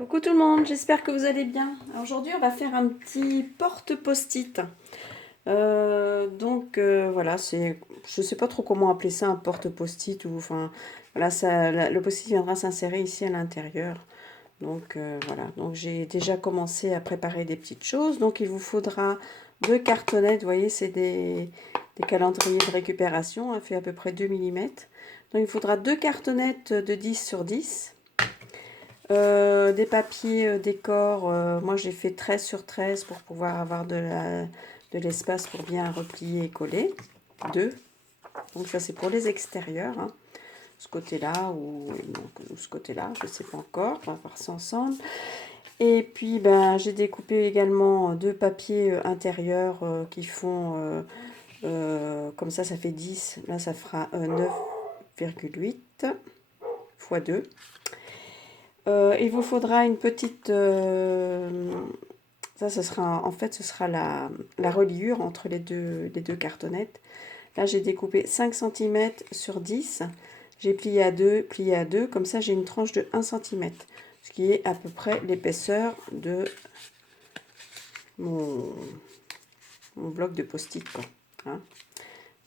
Coucou tout le monde, j'espère que vous allez bien. Aujourd'hui, on va faire un petit porte post-it. Voilà, je sais pas trop comment appeler ça, un porte post-it ou enfin, voilà, le post-it viendra s'insérer ici à l'intérieur. Voilà, donc j'ai déjà commencé à préparer des petites choses. Donc il vous faudra 2 cartonnettes, vous voyez, c'est des calendriers de récupération, fait à peu près 2 mm. Donc il faudra 2 cartonnettes de 10 sur 10. Des papiers décor, moi j'ai fait 13 sur 13 pour pouvoir avoir de l'espace pour bien replier et coller. 2. Donc ça c'est pour les extérieurs, hein. Ce côté-là ou ce côté-là, je ne sais pas encore, on va voir ça ensemble. Et puis ben, j'ai découpé également 2 papiers intérieurs qui font, comme ça fait 10, là ça fera 9,8 x 2. Il vous faudra une petite... ça, ce sera la reliure entre les deux cartonnettes. Là, j'ai découpé 5 cm sur 10. J'ai plié à 2, comme ça, j'ai une tranche de 1 cm. Ce qui est à peu près l'épaisseur de mon bloc de post-it, quoi. Hein.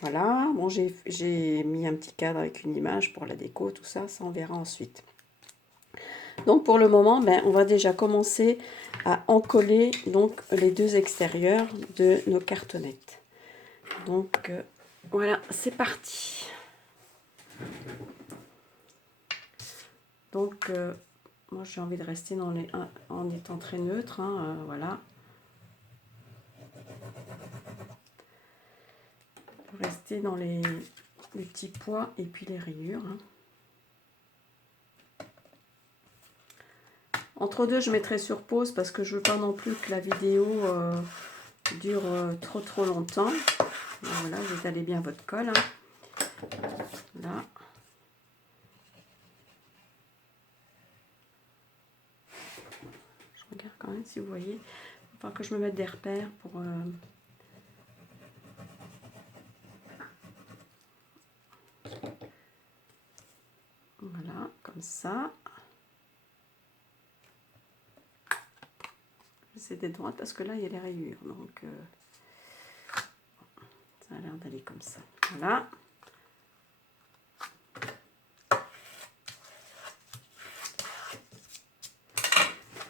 Voilà. Bon, j'ai mis un petit cadre avec une image pour la déco, tout ça. Ça, on verra ensuite. Donc pour le moment, ben, on va déjà commencer à encoller donc les 2 extérieurs de nos cartonnettes. Donc voilà, c'est parti. Donc moi j'ai envie de rester en étant très neutre, hein, voilà. Rester dans les petits pois et puis les rayures. Hein. Entre deux, je mettrai sur pause parce que je veux pas non plus que la vidéo dure trop longtemps. Voilà, vous étalez bien votre colle. Hein. Là. Je regarde quand même si vous voyez. Il faut que je me mette des repères pour... Voilà, comme ça. J'essaie d'être droite parce que là, il y a les rayures. Donc, ça a l'air d'aller comme ça. Voilà.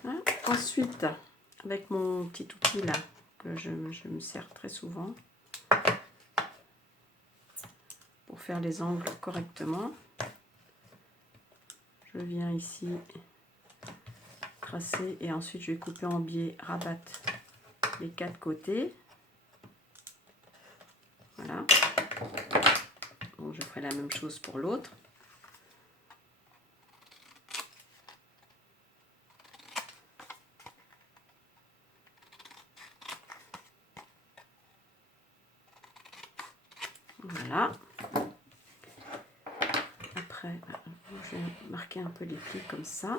Hein. Ensuite, avec mon petit outil là, que je me sers très souvent, pour faire les angles correctement, je viens ici tracer et ensuite je vais couper en biais, rabattre les 4 côtés. Voilà. Bon, je ferai la même chose pour l'autre. Voilà. Après, je vais marquer un peu les plis comme ça.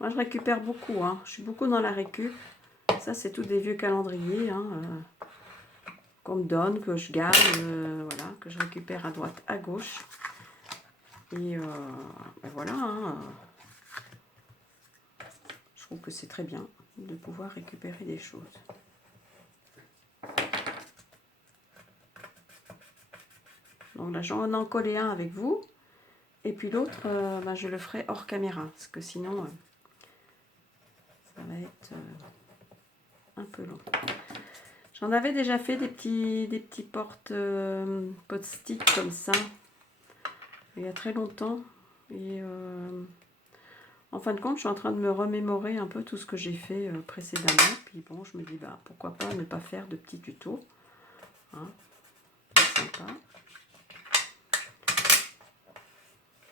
Moi, je récupère beaucoup. Hein. Je suis beaucoup dans la récup. Ça, c'est tous des vieux calendriers hein, qu'on me donne, que je garde, voilà, que je récupère à droite, à gauche. Et ben voilà. Hein, je trouve que c'est très bien de pouvoir récupérer des choses. Donc là, j'en ai encollé un avec vous. Et puis l'autre, ben, je le ferai hors caméra. Parce que sinon, ça va être un peu long. J'en avais déjà fait des petits portes post-it comme ça. Il y a très longtemps. Et en fin de compte, je suis en train de me remémorer un peu tout ce que j'ai fait précédemment. Puis bon, je me dis, bah, pourquoi pas ne pas faire de petits tutos. Hein, c'est sympa.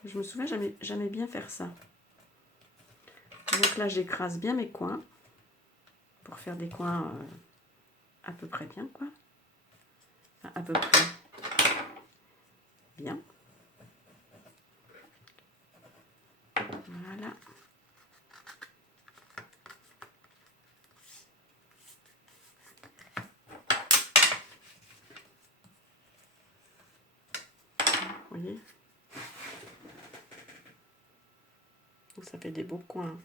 Je me souviens, j'aimais bien faire ça. Donc là, j'écrase bien mes coins pour faire des coins à peu près bien, quoi. Enfin, à peu près bien. Voilà. Vous voyez ? Donc ça fait des beaux coins.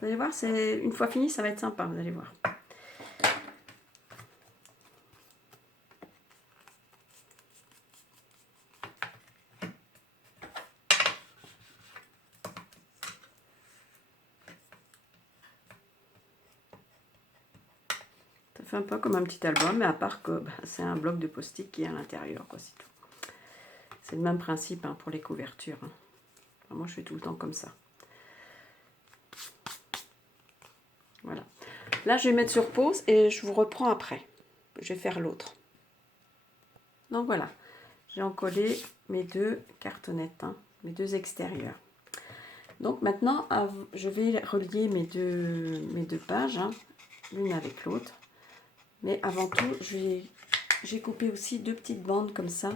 Vous allez voir, une fois fini, ça va être sympa, vous allez voir. Ça fait un peu comme un petit album, mais à part que bah, c'est un bloc de post-it qui est à l'intérieur, quoi, c'est tout. C'est le même principe hein, pour les couvertures. Hein. Enfin, moi, je fais tout le temps comme ça. Voilà. Là, je vais mettre sur pause et je vous reprends après. Je vais faire l'autre. Donc voilà, j'ai encollé mes deux cartonnettes, hein, mes deux extérieurs. Donc maintenant, je vais relier mes deux pages, hein, l'une avec l'autre. Mais avant tout, j'ai coupé aussi deux petites bandes comme ça,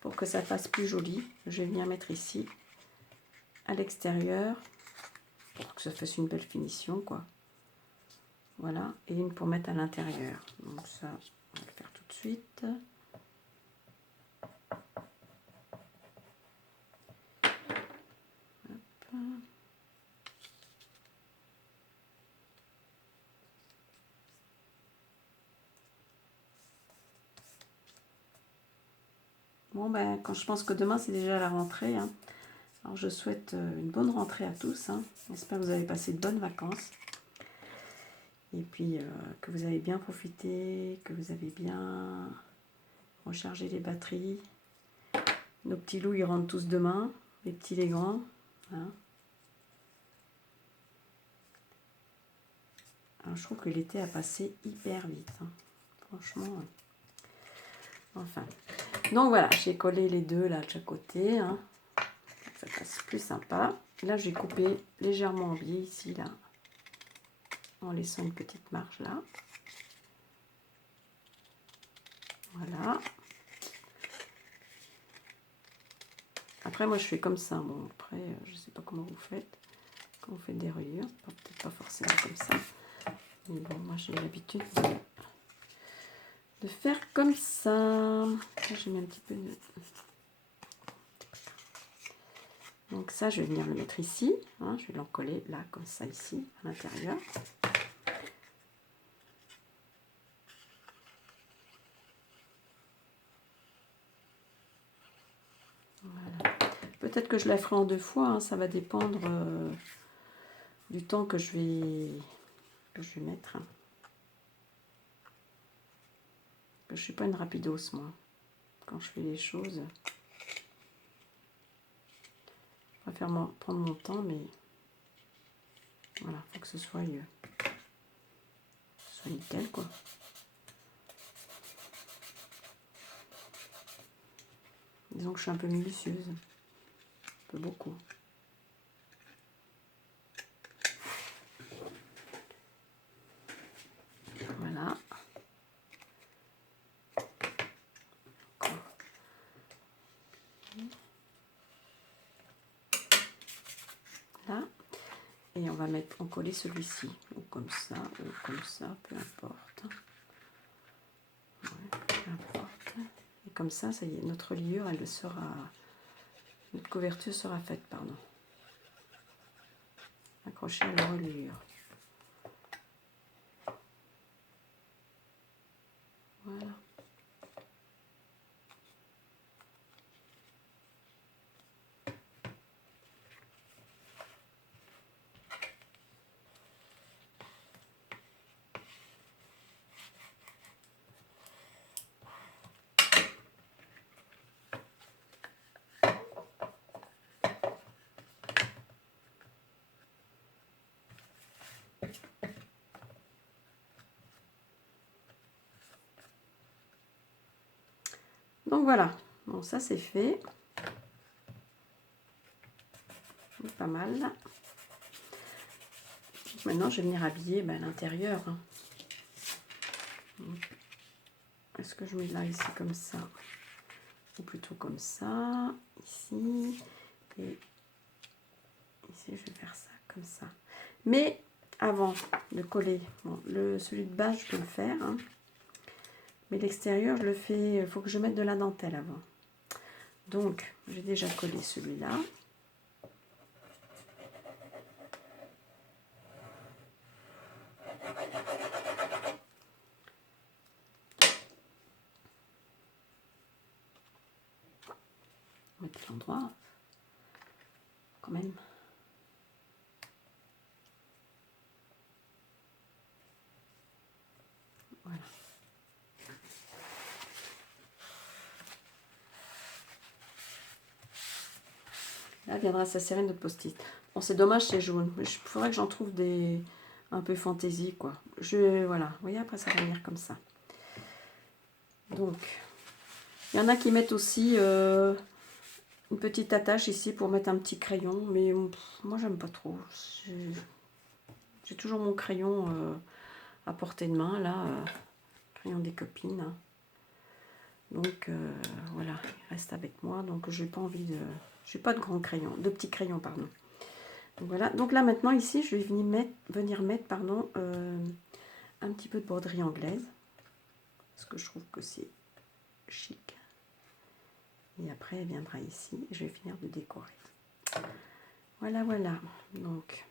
pour que ça fasse plus joli. Je vais venir mettre ici, à l'extérieur, pour que ça fasse une belle finition, quoi. Voilà, et une pour mettre à l'intérieur. Donc ça, on va le faire tout de suite. Hop. Bon, ben, quand je pense que demain, c'est déjà la rentrée, hein. Alors, je souhaite une bonne rentrée à tous, hein. J'espère que vous avez passé de bonnes vacances. Et puis, que vous avez bien profité, que vous avez bien rechargé les batteries. Nos petits loups, ils rentrent tous demain, les petits, les grands. Hein. Alors, je trouve que l'été a passé hyper vite. Hein. Franchement. Enfin. Donc, voilà, j'ai collé les deux là de chaque côté. Hein. Ça passe plus sympa. Là, j'ai coupé légèrement en biais ici, là. En laissant une petite marge là. Voilà. Après, moi, je fais comme ça. Bon, après, je ne sais pas comment vous faites. Quand vous faites des rayures, peut-être pas forcément comme ça. Mais bon, moi, j'ai l'habitude de faire comme ça. Là, j'ai mis un petit peu de... Donc ça, je vais venir le mettre ici. Hein, je vais l'encoller là, comme ça, ici, à l'intérieur. Voilà. Peut-être que je la ferai en deux fois. Hein, ça va dépendre du temps que je vais mettre. Hein. Je ne suis pas une rapidos, moi. Quand je fais les choses, je préfère prendre mon temps, mais voilà, il faut que ce soit nickel, quoi. Disons que je suis un peu minutieuse. Un peu beaucoup. Voilà. Là. Et on va encoller celui-ci. Ou comme ça, peu importe. Ouais, peu importe. Et comme ça y est, notre reliure, notre couverture sera faite, pardon. Accrochée à la reliure. Voilà. Donc voilà, bon ça c'est fait. Pas mal. Donc, maintenant je vais venir habiller l'intérieur. Hein. Est-ce que je mets là ici comme ça? Ou plutôt comme ça, ici. Et ici je vais faire ça comme ça. Mais avant de coller, bon, celui de bas je peux le faire. Hein. Mais l'extérieur, je le fais, il faut que je mette de la dentelle avant. Donc, j'ai déjà collé celui-là. Mettre l'endroit, quand même. Voilà. Là viendra s'insérer notre post-it. Bon, c'est dommage, c'est jaune. Mais il faudrait que j'en trouve des un peu fantaisie, quoi. Voilà, vous voyez, après ça va venir comme ça. Donc, il y en a qui mettent aussi une petite attache ici pour mettre un petit crayon. Mais moi, j'aime pas trop. J'ai toujours mon crayon à portée de main, là. Crayon des copines. Donc, voilà, il reste avec moi. Donc, j'ai pas envie de... J'ai pas de grands crayons, de petits crayons, pardon. Donc voilà, donc là maintenant ici je vais venir mettre pardon, un petit peu de broderie anglaise, parce que je trouve que c'est chic. Et après elle viendra ici, et je vais finir de décorer. Voilà, voilà, donc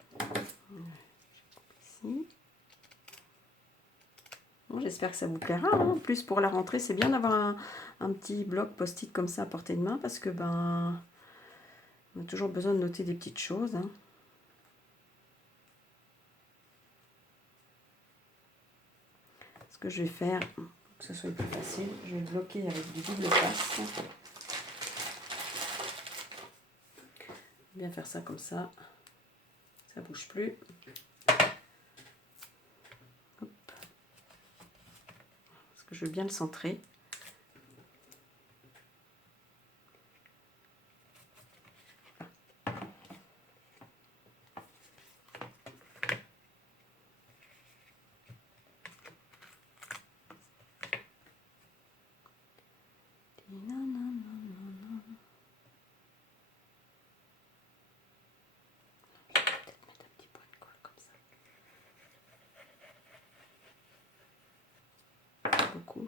ici. Bon, j'espère que ça vous plaira, hein. En plus pour la rentrée c'est bien d'avoir un petit bloc post-it comme ça à portée de main, parce que ben on a toujours besoin de noter des petites choses, hein. Ce que je vais faire, pour que ce soit plus facile, je vais bloquer avec du double face. Bien faire ça comme ça bouge plus. Hop. Parce que je veux bien le centrer.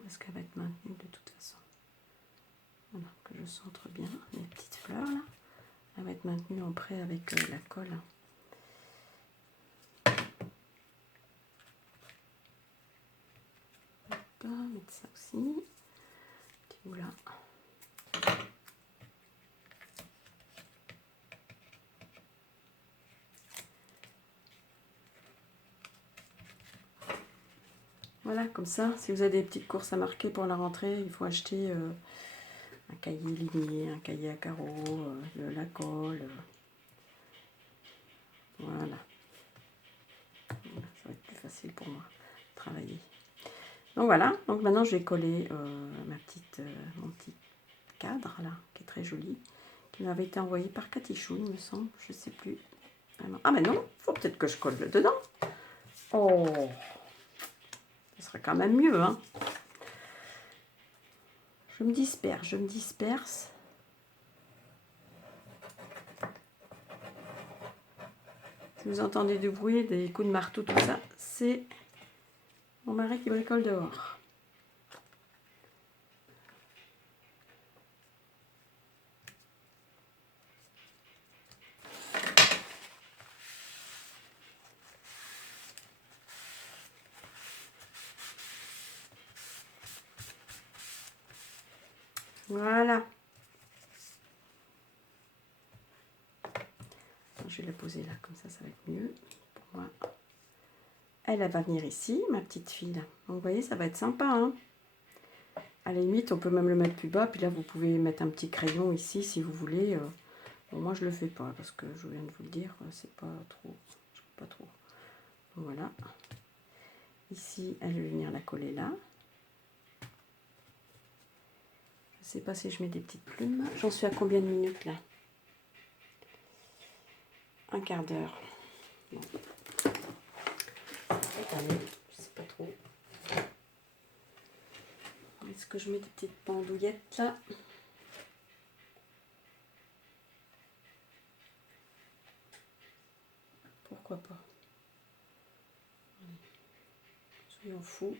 Parce qu'elle va être maintenue de toute façon. Voilà, que je centre bien les petites fleurs là. Elle va être maintenue en prêt avec la colle. On va mettre ça aussi. Petit bout là. Voilà, comme ça, si vous avez des petites courses à marquer pour la rentrée, il faut acheter un cahier ligné, un cahier à carreaux, de la colle. Voilà. Ça va être plus facile pour moi de travailler. Donc voilà, donc maintenant je vais coller mon petit cadre là, qui est très joli, qui m'avait été envoyé par Catichou, il me semble, je sais plus. Ah mais non, il faut peut-être que je colle dedans. Oh, ce serait quand même mieux, hein. Je me disperse. Si vous entendez du bruit, des coups de marteau, tout ça, c'est mon mari qui bricole dehors. Voilà. Je vais la poser là, comme ça va être mieux pour moi. Elle va venir ici, ma petite fille. Là. Donc, vous voyez, ça va être sympa, hein. À la limite, on peut même le mettre plus bas. Puis là, vous pouvez mettre un petit crayon ici, si vous voulez. Bon, moi, je le fais pas, parce que je viens de vous le dire, c'est pas trop. Je pas trop. Donc, voilà. Ici, elle va venir la coller là. Je sais pas si je mets des petites plumes. J'en suis à combien de minutes, là? Un quart d'heure. Bon. Allez, je sais pas trop. Est-ce que je mets des petites pendouillettes là? Pourquoi pas? Soyons fous.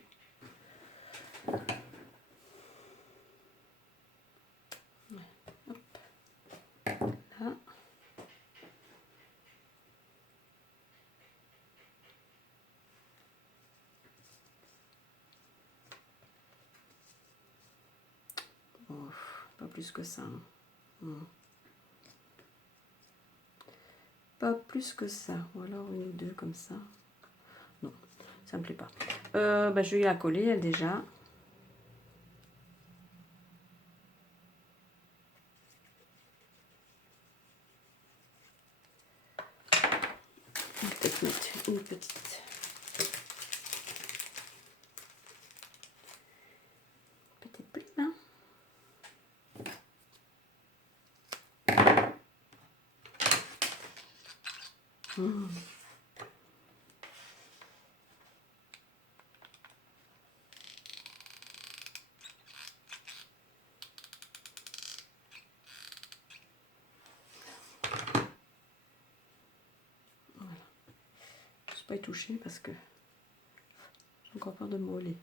Pas plus que ça. Hein. Pas plus que ça. Ou alors une ou deux comme ça. Non, ça me plaît pas. Je vais la coller, elle déjà. Je vais peut-être mettre une petite plume. Hein. Voilà. Je ne vais pas y toucher parce que j'ai encore peur de me brûler.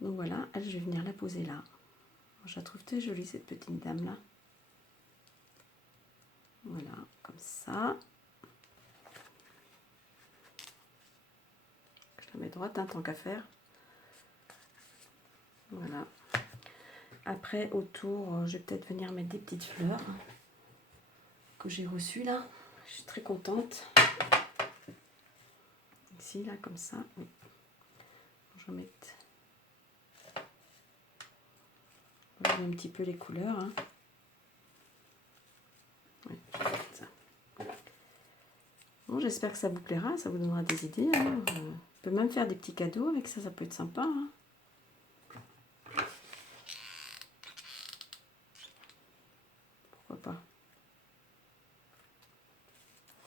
Donc voilà, elle, je vais venir la poser là. Je la trouve très jolie cette petite dame là. Voilà, comme ça. Je la mets droite, hein, tant qu'à faire. Voilà. Après, autour, je vais peut-être venir mettre des petites fleurs que j'ai reçues là. Je suis très contente. Ici, là, comme ça. Oui. Je vais mettre un petit peu les couleurs. Hein. Oui, ça. Bon, j'espère que ça vous plaira, ça vous donnera des idées. Hein. On peut même faire des petits cadeaux avec ça, ça peut être sympa. Hein. Pourquoi pas.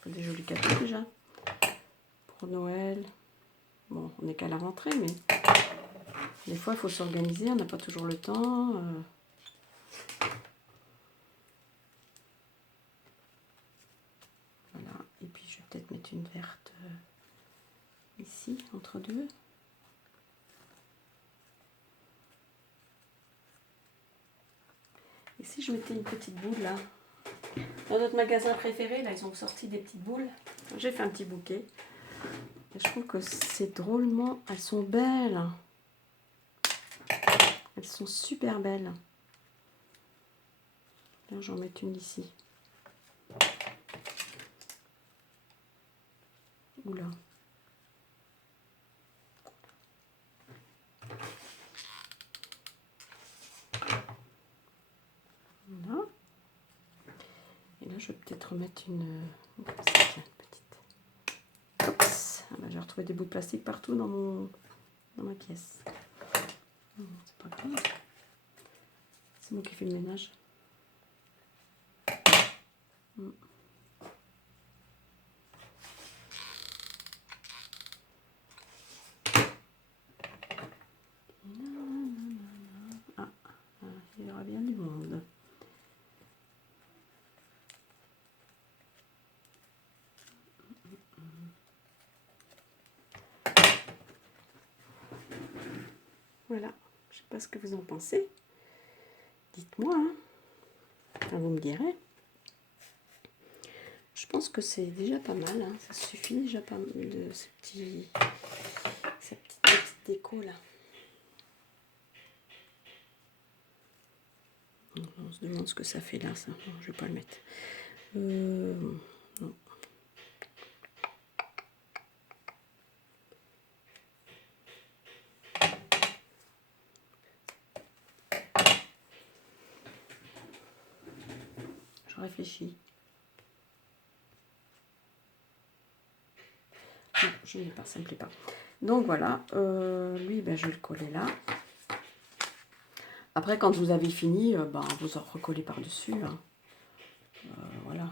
Des jolis cadeaux déjà. Pour Noël. Bon, on n'est qu'à la rentrée, mais des fois, il faut s'organiser, on n'a pas toujours le temps. Voilà, et puis je vais peut-être mettre une verte ici, entre deux. Et si je mettais une petite boule là, dans notre magasin préféré, là, ils ont sorti des petites boules. J'ai fait un petit bouquet. Et je trouve que c'est drôlement... Elles sont belles. Elles sont super belles. Là, j'en mets une ici. Oula. Voilà. Et là, je vais peut-être remettre une petite. Oups. Ah bah, j'ai retrouvé des bouts de plastique partout dans ma pièce. C'est pas grave. C'est moi qui fais le ménage. Ah, il y aura bien du monde. Voilà, je sais pas ce que vous en pensez. Dites-moi, hein. Enfin, vous me direz. Je pense que c'est déjà pas mal, hein. Ça suffit déjà pas mal de ces petites déco là. On se demande ce que ça fait là, ça. Non, je vais pas le mettre. Non. Je réfléchis. Non, je n'ai pas, ça me plaît pas. Donc voilà, lui, ben, je vais le coller là. Après, quand vous avez fini, vous en recollez par-dessus. Hein. Voilà.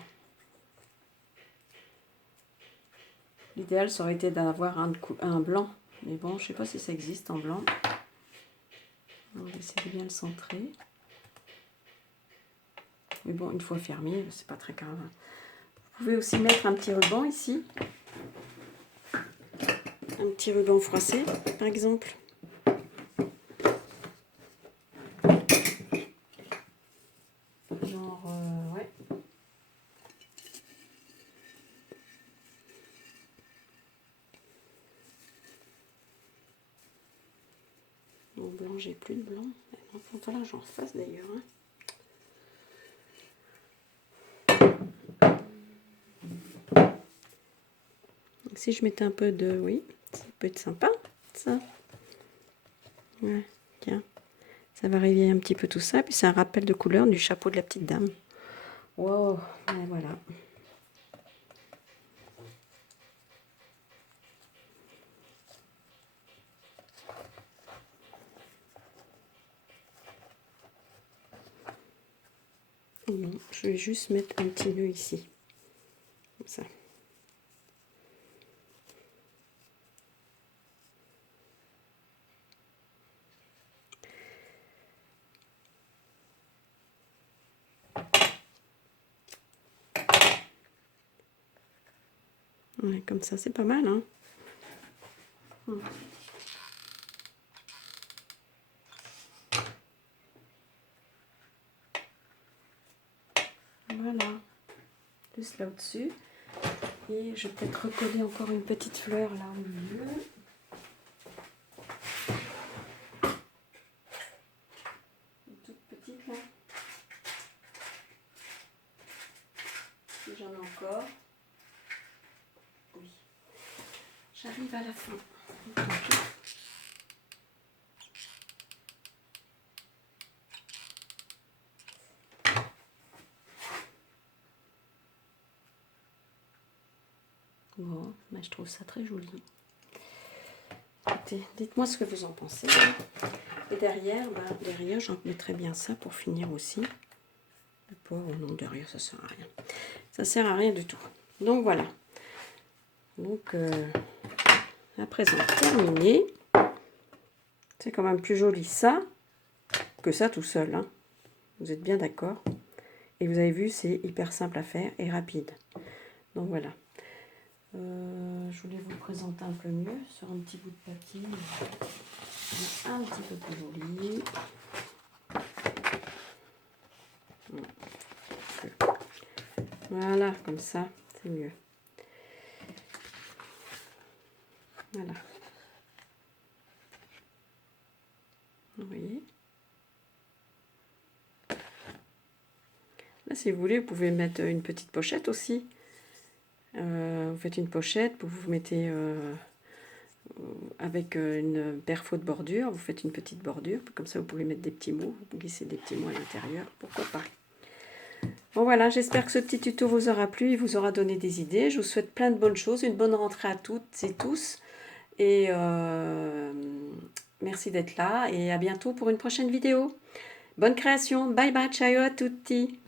L'idéal, ça aurait été d'avoir un blanc. Mais bon, je sais pas si ça existe en blanc. On va essayer de bien le centrer. Mais bon, une fois fermé, c'est pas très grave. Vous pouvez aussi mettre un petit ruban ici. Un petit ruban froissé, par exemple. Genre, ouais. Bon, blanc, j'ai plus de blanc. Il faut falloir que j'en refasse d'ailleurs. Hein. si je mettais un peu de... Oui, ça peut être sympa, ça. Ouais, tiens. Ça va réveiller un petit peu tout ça. Puis c'est un rappel de couleur du chapeau de la petite dame. Wow, et voilà. Non, je vais juste mettre un petit nœud ici. Comme ça. Ouais, comme ça, c'est pas mal, hein. Voilà. Juste là au-dessus. Et je vais peut-être recoller encore une petite fleur là au milieu. Une toute petite là. Si j'en ai encore. Oui. J'arrive à la fin. Bon, mais je trouve ça très joli. Écoutez, dites-moi ce que vous en pensez. Et derrière, derrière, j'en mettrai bien ça pour finir aussi. Le pauvre, non, derrière, ça sert à rien. Ça sert à rien du tout. Donc voilà. Donc, à présent, terminé. C'est quand même plus joli ça que ça tout seul. Hein. Vous êtes bien d'accord? Et vous avez vu, c'est hyper simple à faire et rapide. Donc voilà. Je voulais vous présenter un peu mieux sur un petit bout de papier. Un petit peu plus joli. Voilà, comme ça, c'est mieux. Voilà. Vous voyez? Là, si vous voulez, vous pouvez mettre une petite pochette aussi. Vous faites une pochette, vous mettez avec une perfo de bordure, vous faites une petite bordure, comme ça vous pouvez mettre des petits mots, vous glissez des petits mots à l'intérieur, pourquoi pas. Bon voilà, j'espère que ce petit tuto vous aura plu, il vous aura donné des idées. Je vous souhaite plein de bonnes choses, une bonne rentrée à toutes et tous. Et merci d'être là et à bientôt pour une prochaine vidéo. Bonne création, bye bye, ciao à tutti.